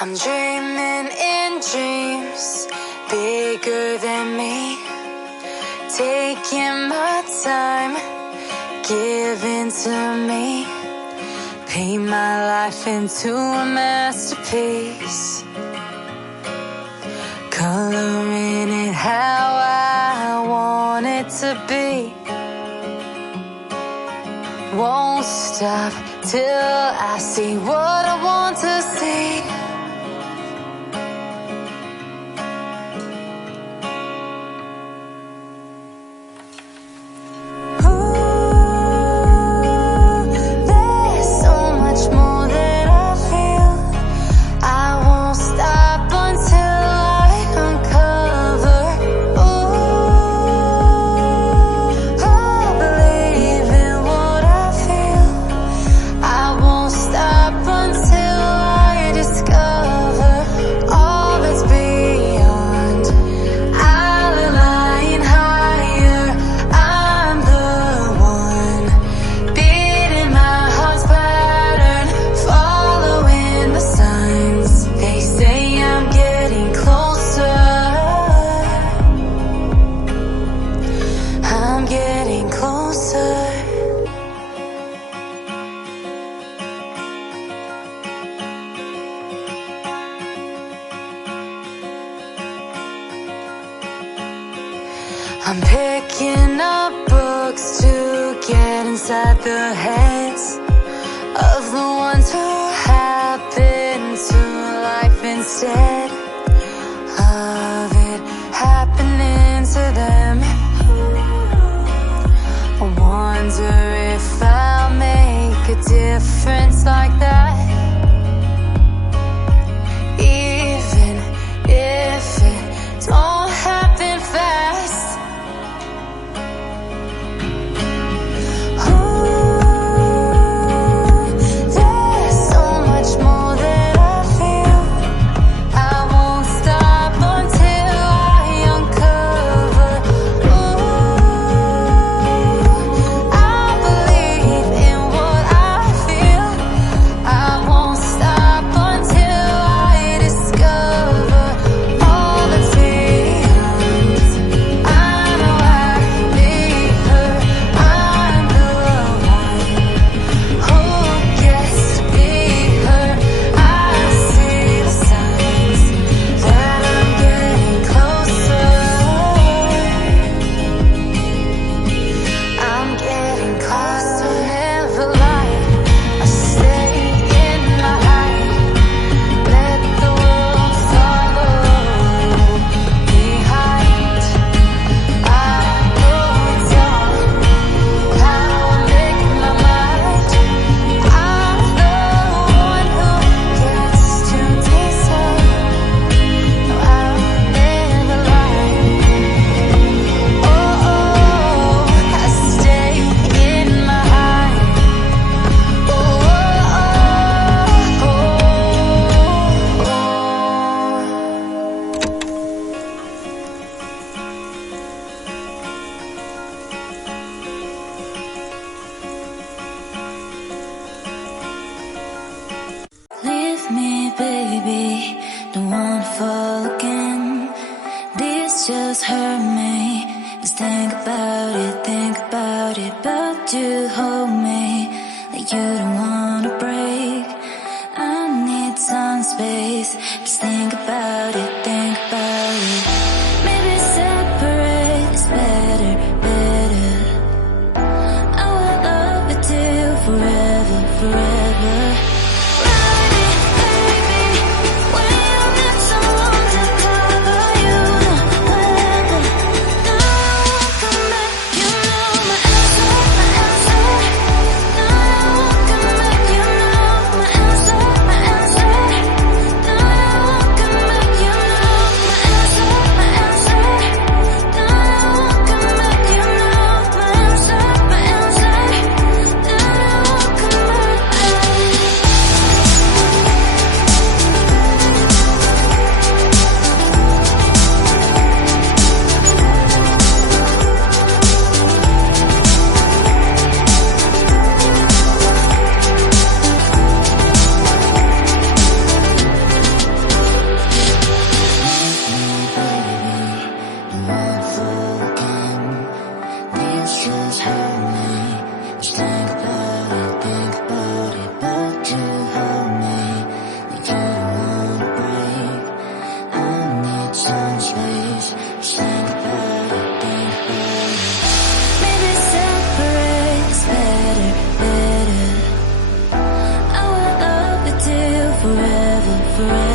I'm dreaming in dreams bigger than me, taking my time, giving to me, paint my life into a masterpiece, coloring it how I want it to be. Won't stop till I see what I want to see. I'm picking up books to get inside the heads of the ones who happen to life instead of it happening to them. I wonder if I'll make a difference like that, even if it don't happen fast. Baby, don't wanna fall again. This just hurt me. Just think about it, but you hold me like you don't wanna break. I need some space. Just think about it, Maybe separate is better. I will love you till forever. forever.